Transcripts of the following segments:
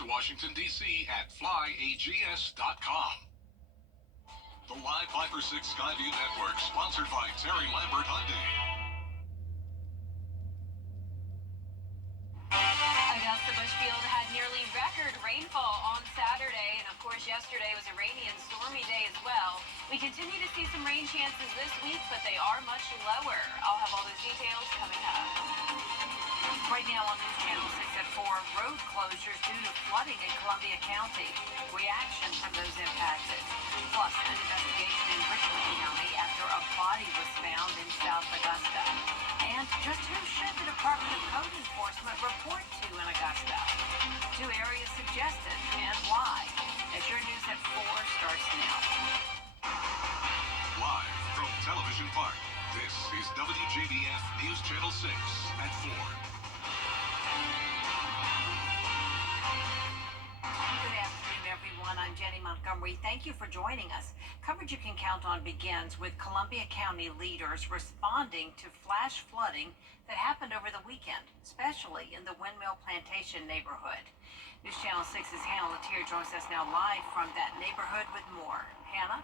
To Washington, D.C. at flyags.com. The Live 5 for 6 Skyview Network, sponsored by Terry Lambert Hyundai. Augusta Bushfield had nearly record rainfall on Saturday, and of course yesterday was a rainy and stormy day as well. We continue to see some rain chances this week, but they are much lower. I'll have all those details coming up. Right now on News Channel 6 at 4, road closures due to flooding in Columbia County. Reaction from those impacted. Plus, an investigation in Richland County after a body was found in South Augusta. And just who should the Department of Code Enforcement report to in Augusta? 2 areas suggested, and why? As your News at 4 starts now. Live from Television Park, this is WJBF News Channel 6 at 4. Good afternoon, everyone. I'm Jenny Montgomery. Thank you for joining us. Coverage you can count on begins with Columbia County leaders responding to flash flooding that happened over the weekend, especially in the Windmill Plantation neighborhood. News Channel 6's Hannah Latier joins us now live from that neighborhood with more. Hannah?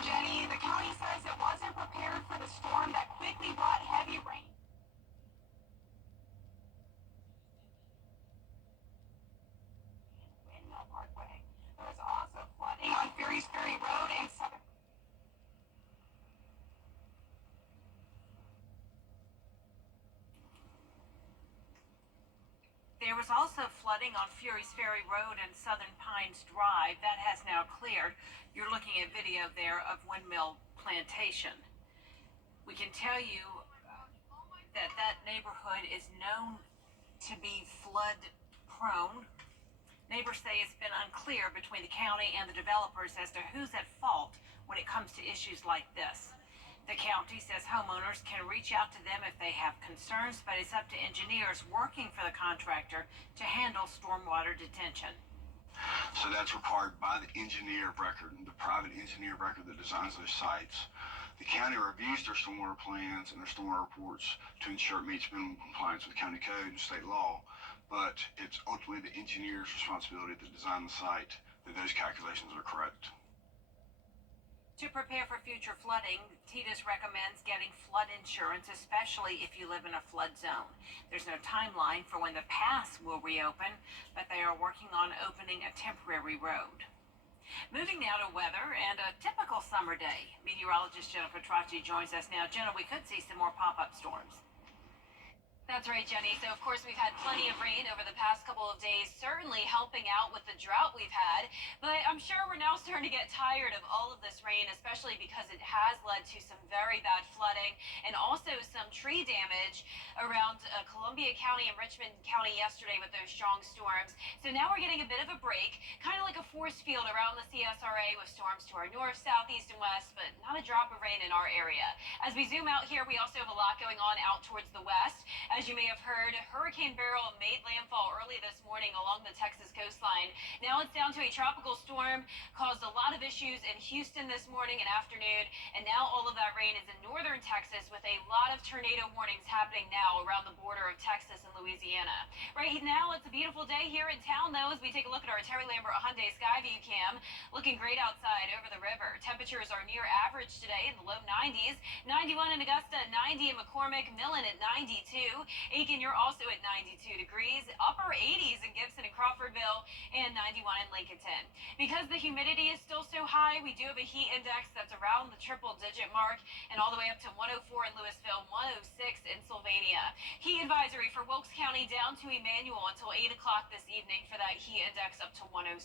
Jenny, the county says it wasn't prepared for the storm that quickly brought heavy rain. Windmill Parkway. There was also flooding on Ferry Road and Southern. There was also flooding on Fury's Ferry Road and Southern Pines Drive. That has now cleared. You're looking at video there of Windmill Plantation. We can tell you that that neighborhood is known to be flood prone. Neighbors say it's been unclear between the county and the developers as to who's at fault when it comes to issues like this. The county says homeowners can reach out to them if they have concerns, but it's up to engineers working for the contractor to handle stormwater detention. So that's required by the engineer of record, the private engineer of record that designs those sites. The county reviews their stormwater plans and their stormwater reports to ensure it meets minimum compliance with county code and state law, but it's ultimately the engineer's responsibility to design the site that those calculations are correct. To prepare for future flooding, TDIS recommends getting flood insurance, especially if you live in a flood zone. There's no timeline for when the pass will reopen, but they are working on opening a temporary road. Moving now to weather and a typical summer day. Meteorologist Jennifer Tracci joins us now. Jenna, we could see some more pop-up storms. That's right, Jenny. So, of course, we've had plenty of rain over the past couple of days, certainly helping out with the drought we've had. But I'm sure we're now starting to get tired of all of this rain, especially because it has led to some very bad flooding and also some tree damage around Columbia County and Richmond County yesterday with those strong storms. So now we're getting a bit of a break, kind of like a force field around the CSRA with storms to our north, south, east, and west, but not a drop of rain in our area. As we zoom out here, we also have a lot going on out towards the west. As you may have heard, Hurricane Beryl made landfall early this morning along the Texas coastline. Now it's down to a tropical storm, caused a lot of issues in Houston this morning and afternoon, and now all of that rain is in northern Texas with a lot of tornado warnings happening now around the border of Texas and Louisiana. Right now, it's a beautiful day here in town, though, as we take a look at our Terry Lambert Hyundai Skyview cam. Looking great outside over the river. Temperatures are near average today in the low 90s. 91 in Augusta, 90 in McCormick, Millen at 92. Aiken, you're also at 92 degrees, upper 80s in Gibson and Crawfordville, and 91 in Lincolnton. Because the humidity is still so high, we do have a heat index that's around the triple-digit mark and all the way up to 104 in Louisville, 106 in Sylvania. Heat advisory for Wilkes County down to Emmanuel until 8 o'clock this evening for that heat index up to 106.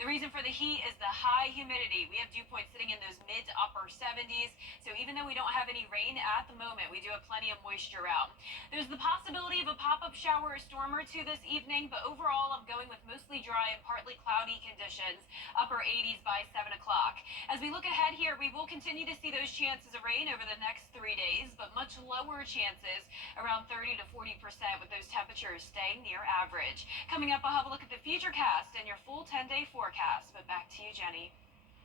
The reason for the heat is the high humidity. We have dew points sitting in those mid to upper 70s, so even though we don't have any rain at the moment, we do have plenty of moisture out. There's the possibility of a pop-up shower or storm or two this evening, but overall I'm going with mostly dry and partly cloudy conditions, upper 80s by 7 o'clock. As we look ahead here, we will continue to see those chances of rain over the next 3 days, but much lower chances, around 30 to 40% with those temperatures staying near average. Coming up, I'll have a look at the futurecast and your full 10-day forecast, but back to you, Jenny.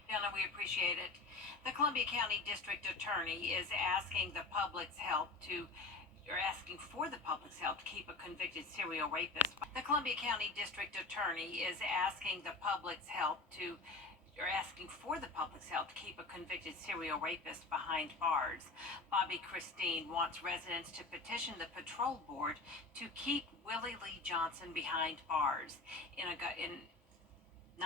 Jenna, we appreciate it. The Columbia County District Attorney is asking the public's help to They're asking for the public's help to keep a convicted serial rapist. The Columbia County District Attorney is asking the public's help to They're asking for the public's help to keep a convicted serial rapist behind bars. Bobby Christine wants residents to petition the patrol board to keep Willie Lee Johnson behind bars. In 1986,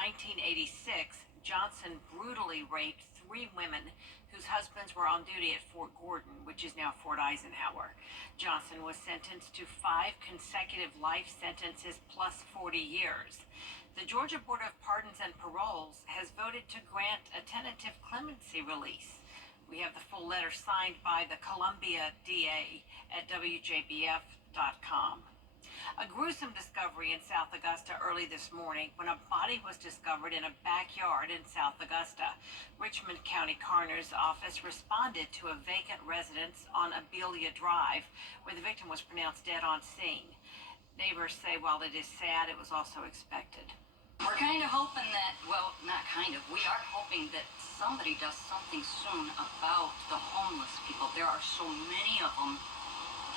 Johnson brutally raped 3 women whose husbands were on duty at Fort Gordon, which is now Fort Eisenhower. Johnson was sentenced to 5 consecutive life sentences plus 40 years. The Georgia Board of Pardons and Paroles has voted to grant a tentative clemency release. We have the full letter signed by the Columbia DA at WJBF.com. A gruesome discovery in South Augusta early this morning when a body was discovered in a backyard in South Augusta. Richmond County Coroner's Office responded to a vacant residence on Abelia Drive, where the victim was pronounced dead on scene. Neighbors say while it is sad, it was also expected. We're kind of hoping that, well, not kind of, we are hoping that somebody does something soon about the homeless people. There are so many of them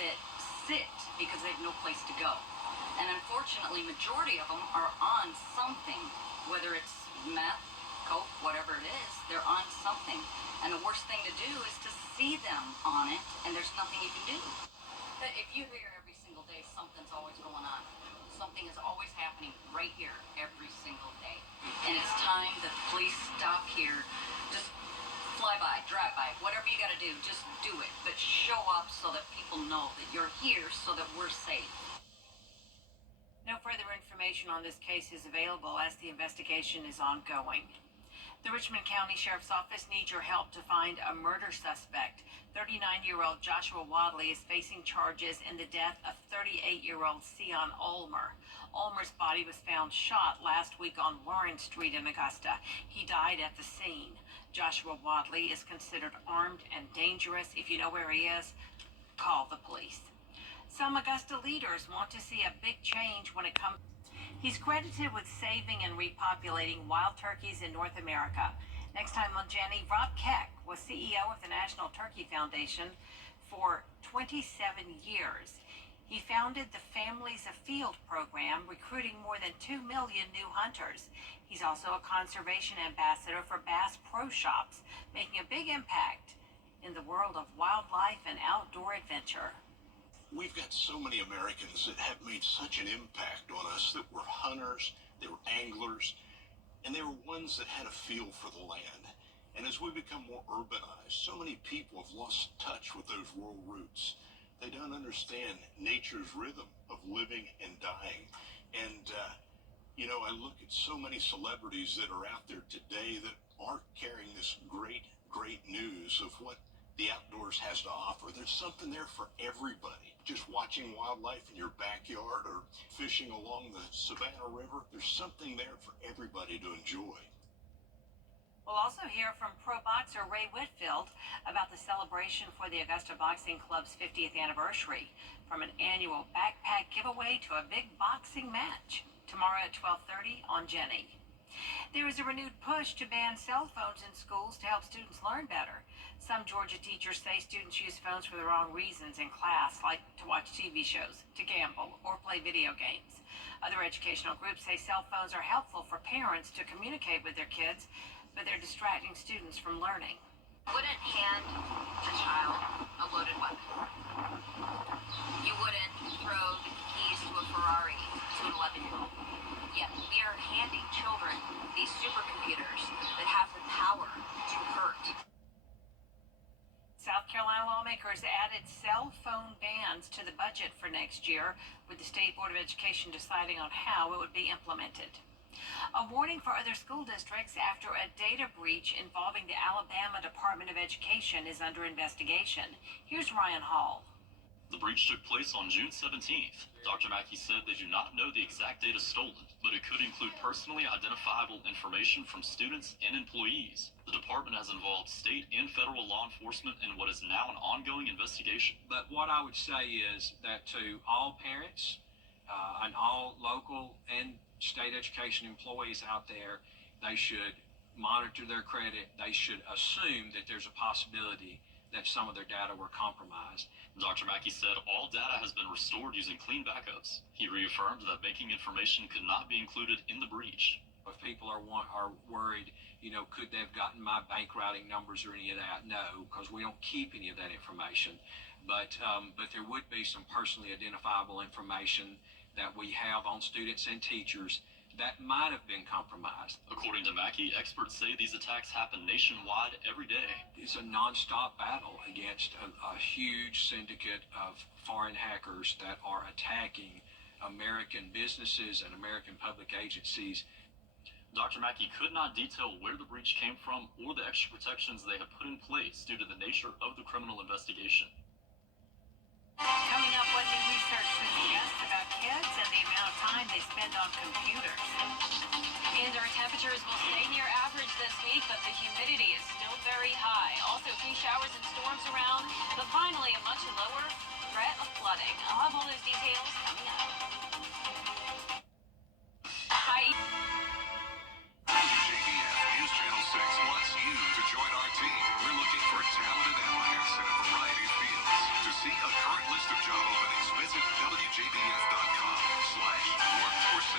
that sit because they have no place to go. And unfortunately, majority of them are on something, whether it's meth, coke, whatever it is, they're on something. And the worst thing to do is to see them on it, and there's nothing you can do. But if you hear every single day, something's always going on. Something is always happening right here every single day. And it's time that the police stop here. Just fly by, drive by, whatever you got to do, just do it. But show up so that people know that you're here so that we're safe. No further information on this case is available as the investigation is ongoing. The Richmond County Sheriff's Office needs your help to find a murder suspect. 39-year-old Joshua Wadley is facing charges in the death of 38-year-old Sion Ulmer. Ulmer's body was found shot last week on Lawrence Street in Augusta. He died at the scene. Joshua Wadley is considered armed and dangerous. If you know where he is, call the police. Some Augusta leaders want to see a big change when it comes. He's credited with saving and repopulating wild turkeys in North America. Next time on Jenny, Rob Keck was CEO of the National Turkey Foundation for 27 years. He founded the Families Afield program, recruiting more than 2 million new hunters. He's also a conservation ambassador for Bass Pro Shops, making a big impact in the world of wildlife and outdoor adventure. We've got so many Americans that have made such an impact on us that were hunters, they were anglers, and they were ones that had a feel for the land. And as we become more urbanized, so many people have lost touch with those rural roots. They don't understand nature's rhythm of living and dying. And, I look at so many celebrities that are out there today that aren't carrying this great, great news of what the outdoors has to offer. There's something there for everybody. Just watching wildlife in your backyard or fishing along the Savannah River, there's something there for everybody to enjoy. We'll also hear from pro boxer Ray Whitfield about the celebration for the Augusta Boxing Club's 50th anniversary, from an annual backpack giveaway to a big boxing match. Tomorrow at 12:30 on Jenny. There is a renewed push to ban cell phones in schools to help students learn better. Some Georgia teachers say students use phones for the wrong reasons in class, like to watch TV shows, to gamble, or play video games. Other educational groups say cell phones are helpful for parents to communicate with their kids, but they're distracting students from learning. Wouldn't hand a child a loaded weapon. You wouldn't throw the keys to a Ferrari to an 11-year-old. Yet we are handing children these supercomputers that have the power to hurt. South Carolina lawmakers added cell phone bans to the budget for next year, with the State Board of Education deciding on how it would be implemented. A warning for other school districts after a data breach involving the Alabama Department of Education is under investigation. Here's Ryan Hall. The breach took place on June 17th. Dr. Mackey said they do not know the exact data stolen, but it could include personally identifiable information from students and employees. The department has involved state and federal law enforcement in what is now an ongoing investigation. But what I would say is that to all parents and all local and state education employees out there, they should monitor their credit. They should assume that there's a possibility that some of their data were compromised. Dr. Mackey said all data has been restored using clean backups. He reaffirmed that banking information could not be included in the breach. If people are worried, could they have gotten my bank routing numbers or any of that? No, because we don't keep any of that information. But there would be some personally identifiable information that we have on students and teachers that might have been compromised. According to Mackey, experts say these attacks happen nationwide every day. It's a nonstop battle against a huge syndicate of foreign hackers that are attacking American businesses and American public agencies. Dr. Mackey could not detail where the breach came from or the extra protections they have put in place due to the nature of the criminal investigation. Coming up, what new research suggests about kids and the amount of time they spend on computers. And our temperatures will stay near average this week, but the humidity is still very high. Also, a few showers and storms around, but finally a much lower threat of flooding. I'll have all those details coming up. Hi. WJBF News Channel 6 wants you to join our team. We're looking for talented applicants in a variety of fields. To see a current list of job openings, visit WJBF.com/work-for-6.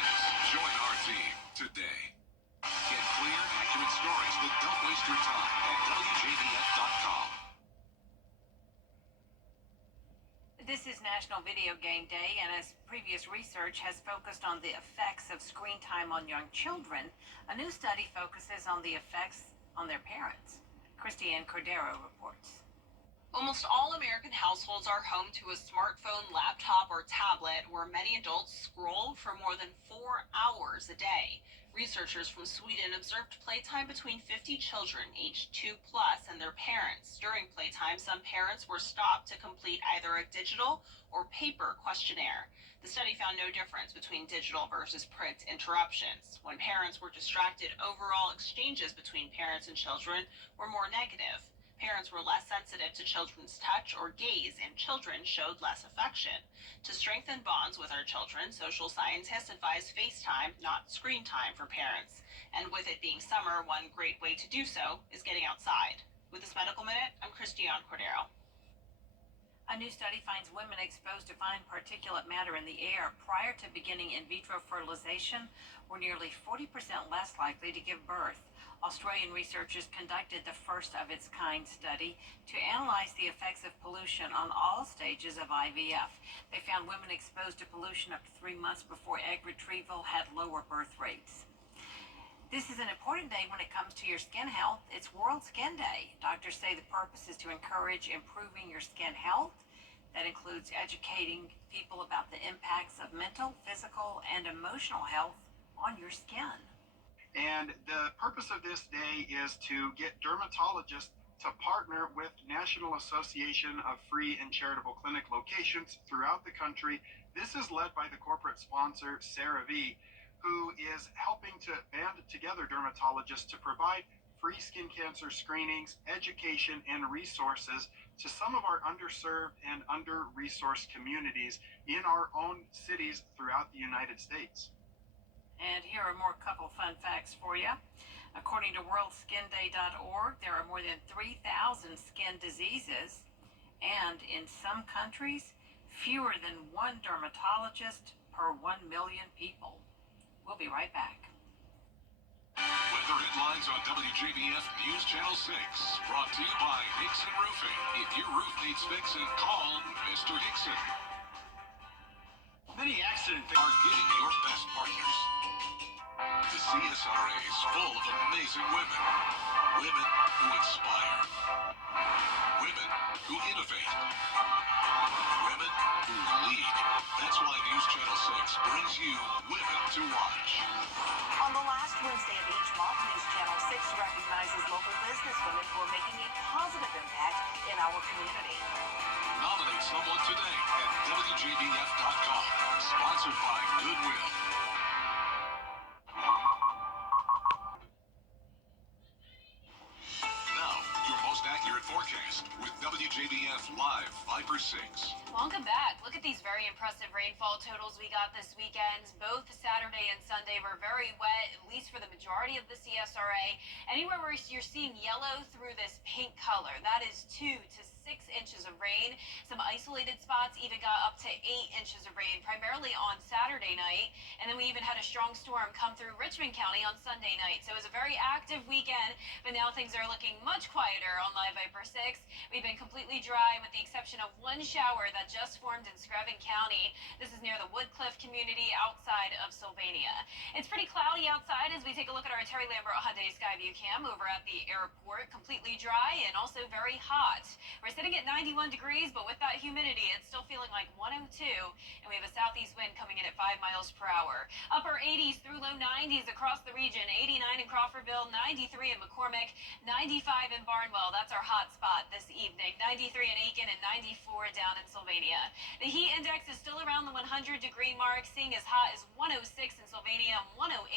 Join our team today. Get clear, accurate stories that don't waste your time at WJBF.com. This is National Video Game Day, and as previous research has focused on the effects of screen time on young children, a new study focuses on the effects on their parents. Christiane Cordero reports. Almost all American households are home to a smartphone, laptop, or tablet where many adults scroll for more than 4 hours a day. Researchers from Sweden observed playtime between 50 children aged 2+ and their parents. During playtime, some parents were stopped to complete either a digital or paper questionnaire. The study found no difference between digital versus print interruptions. When parents were distracted, overall exchanges between parents and children were more negative. Parents were less sensitive to children's touch or gaze, and children showed less affection. To strengthen bonds with our children, social scientists advise FaceTime, not screen time, for parents. And with it being summer, one great way to do so is getting outside. With this Medical Minute, I'm Christiane Cordero. A new study finds women exposed to fine particulate matter in the air prior to beginning in vitro fertilization were nearly 40% less likely to give birth. Australian researchers conducted the first of its kind study to analyze the effects of pollution on all stages of IVF. They found women exposed to pollution up to 3 months before egg retrieval had lower birth rates. This is an important day when it comes to your skin health. It's World Skin Day. Doctors say the purpose is to encourage improving your skin health. That includes educating people about the impacts of mental, physical, and emotional health on your skin. And the purpose of this day is to get dermatologists to partner with National Association of Free and Charitable Clinic locations throughout the country. This is led by the corporate sponsor, CeraVe, who is helping to band together dermatologists to provide free skin cancer screenings, education, and resources to some of our underserved and under-resourced communities in our own cities throughout the United States. And here are more couple fun facts for you. According to worldskinday.org, there are more than 3,000 skin diseases, and in some countries, fewer than one dermatologist per 1 million people. We'll be right back. Weather headlines on WJBF News Channel 6. Brought to you by Hickson Roofing. If your roof needs fixing, call Mr. Hickson. Many accident victims are getting your best partners. The CSRA is full of amazing women. Women who inspire. Women who innovate. Women who lead. That's why News Channel 6 brings you Women to Watch. On the last Wednesday of each month, News Channel 6 recognizes local businesswomen who are making a positive impact in our community. Nominate someone today at WJBF.com. Sponsored by Goodwill. Now, your most accurate forecast with WJBF Live Viper 6. Welcome back. Look at these very impressive impressive rainfall totals we got this weekend. Both Saturday and Sunday were very wet, at least for the majority of the CSRA. Anywhere where you're seeing yellow through this pink color, that is 2 to 6 inches of rain. Some isolated spots even got up to 8 inches of rain, primarily on Saturday night. And then we even had a strong storm come through Richmond County on Sunday night. So it was a very active weekend, but now things are looking much quieter on Live Viper 6. We've been completely dry with the exception of one shower that just formed in Screven County. This is near the Woodcliff community outside of Sylvania. It's pretty cloudy outside as we take a look at our Terry Lambert Hyundai Skyview cam over at the airport. Completely dry and also very hot. We're sitting at 91 degrees, but with that humidity, it's still feeling like 102. And we have a southeast wind coming in at 5 miles per hour. Upper 80s through low 90s across the region. 89 in Crawfordville, 93 in McCormick, 95 in Barnwell. That's our hot spot this evening. 93 in Aiken and 94 down in Sylvania. The heat index is still around the 100-degree mark, seeing as hot as 106 in Sylvania and 108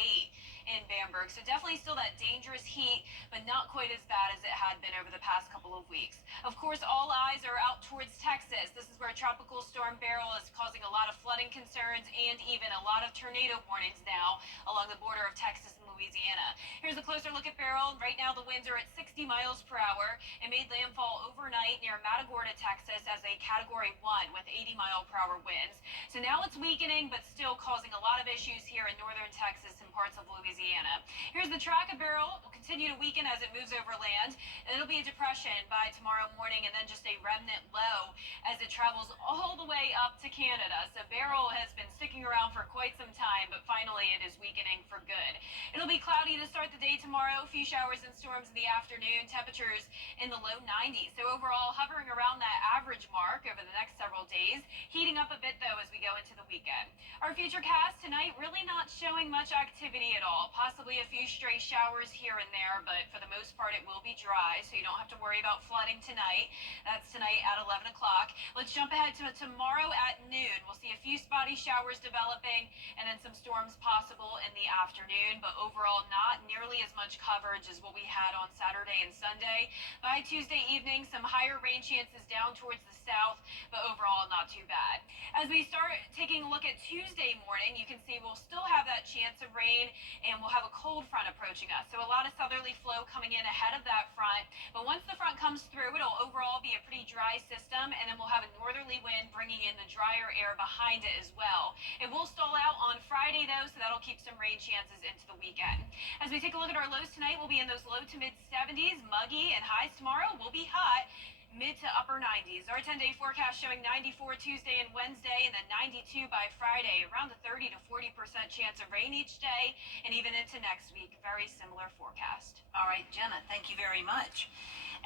in Bamberg. So definitely still that dangerous heat, but not quite as bad as it had been over the past couple of weeks. Of course, all eyes are out towards Texas. This is where Tropical Storm Beryl is causing a lot of flooding concerns and even a lot of tornado warnings now along the border of Texas and Louisiana. Here's a closer look at Beryl. Right now, the winds are at 60 miles per hour. It made landfall overnight near Matagorda, Texas as a Category 1 with 80-mile-per-hour winds. So now it's weakening, but still causing a lot of issues here in northern Texas and parts of Louisiana. Here's the track of Beryl. It will continue to weaken as it moves over land. And it'll be a depression by tomorrow morning and then just a remnant low as it travels all the way up to Canada. So Beryl has been sticking around for quite some time, but finally it is weakening for good. It'll be cloudy to start the day tomorrow. A few showers and storms in the afternoon. Temperatures in the low 90s. So overall, hovering around that average mark over the next several days. Heating up a bit, though, as we go into the weekend. Our futurecast tonight really not showing much activity at all. Possibly a few stray showers here and there, but for the most part, it will be dry, so you don't have to worry about flooding tonight. That's tonight at 11 o'clock. Let's jump ahead to tomorrow at noon. We'll see a few spotty showers developing and then some storms possible in the afternoon, but overall not nearly as much coverage as what we had on Saturday and Sunday. By Tuesday evening, some higher rain chances down towards the south, but overall not too bad. As we start taking a look at Tuesday morning, you can see we'll still have that chance of rain and we'll have a cold front approaching us. So a lot of southerly flow coming in ahead of that front, but once the front comes through, it'll overall be a pretty dry system, and then we'll have a northerly wind bringing in the drier air behind it as well. It will stall out on Friday though, so that'll keep some rain chances into the weekend. As we take a look at our lows tonight, we'll be in those low to mid 70s, muggy, and highs tomorrow will be hot, mid to upper 90s. Our 10-day forecast showing 94 Tuesday and Wednesday, and then 92 by Friday. Around a 30 to 40% chance of rain each day, and even into next week. Very similar forecast. All right, Jenna, thank you very much.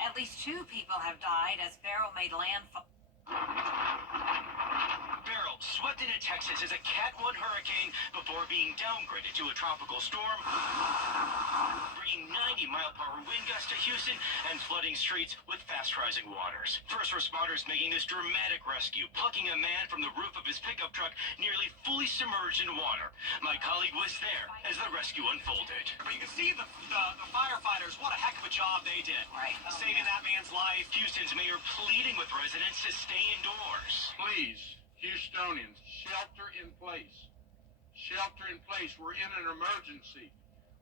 At least 2 people have died as Beryl made landfall. Beryl swept into Texas as a Cat 1 hurricane before being downgraded to a tropical storm, bringing 90-mile-per-hour wind gusts to Houston and flooding streets with fast-rising waters. First responders making this dramatic rescue, plucking a man from the roof of his pickup truck nearly fully submerged in water. My colleague was there as the rescue unfolded. But you can see the firefighters, what a heck of a job they did. Right. Saving that man's life. Houston's mayor pleading with residents to stay indoors. Please, Houstonians, shelter in place. Shelter in place. We're in an emergency.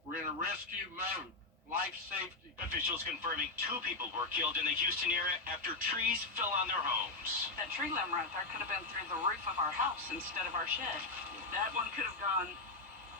We're in a rescue mode. Life safety. Officials confirming 2 people were killed in the Houston area after trees fell on their homes. That tree limb right there could have been through the roof of our house instead of our shed. That one could have gone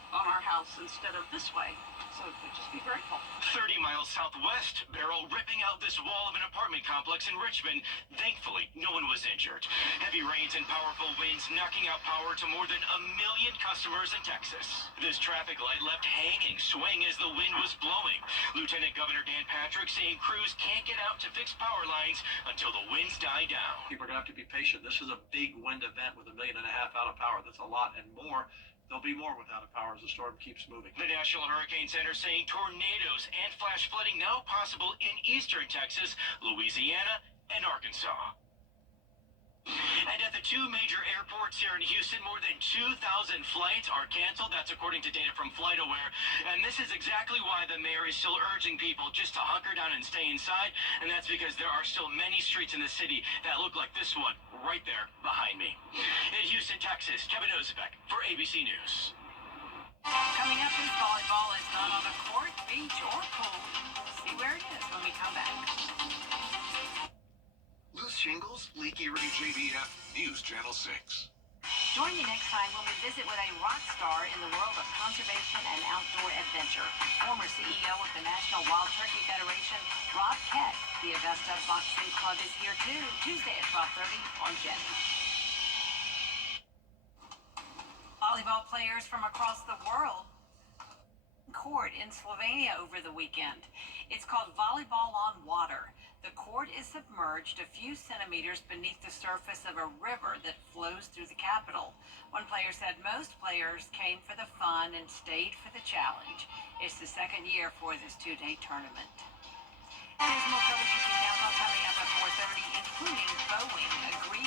on our house instead of this way. So just be grateful. 30 miles southwest, Beryl ripping out this wall of an apartment complex in Richmond. Thankfully, no one was injured. Heavy rains and powerful winds knocking out power to more than 1 million customers in Texas. This traffic light left hanging, swaying as the wind was blowing. Lieutenant Governor Dan Patrick saying crews can't get out to fix power lines until the winds die down. People are going to have to be patient. This is a big wind event with 1.5 million out of power. That's a lot and more. There'll be more without a power as the storm keeps moving. The National Hurricane Center saying tornadoes and flash flooding now possible in eastern Texas, Louisiana, and Arkansas. And at the 2 major airports here in Houston, more than 2,000 flights are canceled. That's according to data from FlightAware. And this is exactly why the mayor is still urging people just to hunker down and stay inside. And that's because there are still many streets in the city that look like this one right there behind me. In Houston, Texas, Kevin Ozebek for ABC News. Coming up is volleyball is not on a court, beach, or pool. See where it is when we come back. Loose shingles, leaky WJBF News Channel 6. Join me next time when we visit with a rock star in the world of conservation and outdoor adventure. Former CEO of the National Wild Turkey Federation, Rob Keck. The Augusta Boxing Club is here too, Tuesday at 12:30 on Jenny. Volleyball players from across the world court in Slovenia over the weekend. It's called volleyball on water. The court is submerged a few centimeters beneath the surface of a river that flows through the capital. One player said most players came for the fun and stayed for the challenge. It's the second year for this two-day tournament. And there's more coverage you can count on coming up at 4:30, including Boeing agreeing